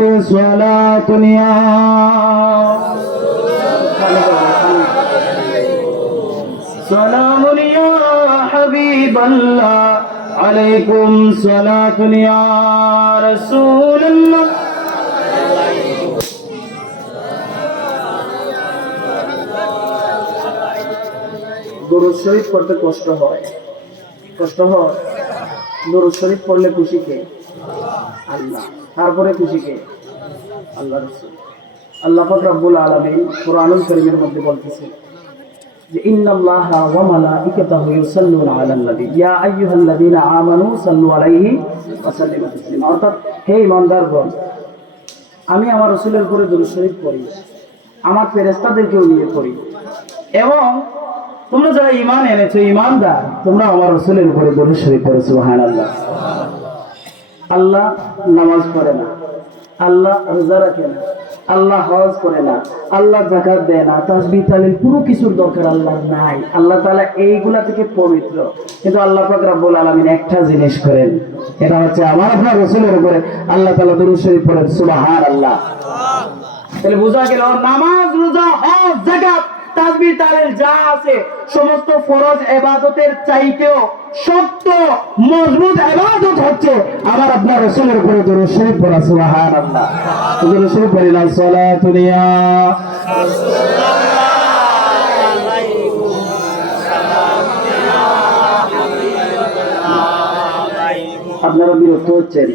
صلاة يا سلام يا حبيب الله عليكم صلاة يا رسول الله দরুদ শরীফ পড়তে কষ্ট হয় দরুদ শরীফ পড়লে খুশি কে? আল্লাহ। তারপরে খুশি কে? আল্লাহ রাসূল। আল্লাহ পাক রব্বুল আলামিন কোরআনুল কারীমের মধ্যে বলতেছে যে ইন্নাল্লাহা ওয়া মালাইকাতাহু ইউসাল্লুনা আলান নবী ইয়া আইয়ুহাল্লাযীনা আমানু সাল্লু আলাইহি ওয়া সাল্লিমু তাসলিমা। অর্থাৎ হে ঈমানদারগণ, আমি আমার রাসূলের উপরে দরুদ শরীফ পড়ি, আমার ফেরেশতাদেরকেও নিয়ে পড়ি, এবং তোমরা যারা ঈমান এনেছো, ঈমানদার, তোমরা আমার রাসূলের উপরে দরুদ শরীফ পড়ো। সুবহানাল্লাহ। আল্লাহ নামাজ পড়ে না, আল্লাহ রোজা রাখে না, আল্লাহ হজ করে না, আল্লাহ যাকাত দেয় না, তাসবিহ তাহলিল কোনো কিছুর দরকার আল্লাহর নাই। আল্লাহ তাআলা এইগুলা থেকে পবিত্র। কিন্তু আল্লাহ পাক রব্বুল আলামিন একটা জিনিস করেন, এটা হচ্ছে আমার আপনার রাসূলের উপরে আল্লাহ তাআলা দরুদ শরীফ পড়েন। সুবহানাল্লাহ। তাহলে বোঝা গেল নামাজ, রোজা, হজ, যাকাত, তাসবিহ তাহলিল যা আছে সমস্ত ফরজ ইবাদতের চাইতেও শক্ত মজবুত ইবাদত হচ্ছে আমার আপনার রাসূলের উপরে দরুদ শরীফ পড়া। সুবহানাল্লাহ। দরুদ শরীফ পড়িলাম সালাতু ইয়া রাসূলুল্লাহ আলাইহি সালাম ইয়া হাবিবাল্লাহ। আপনারা বিরক্ত হচ্ছেন?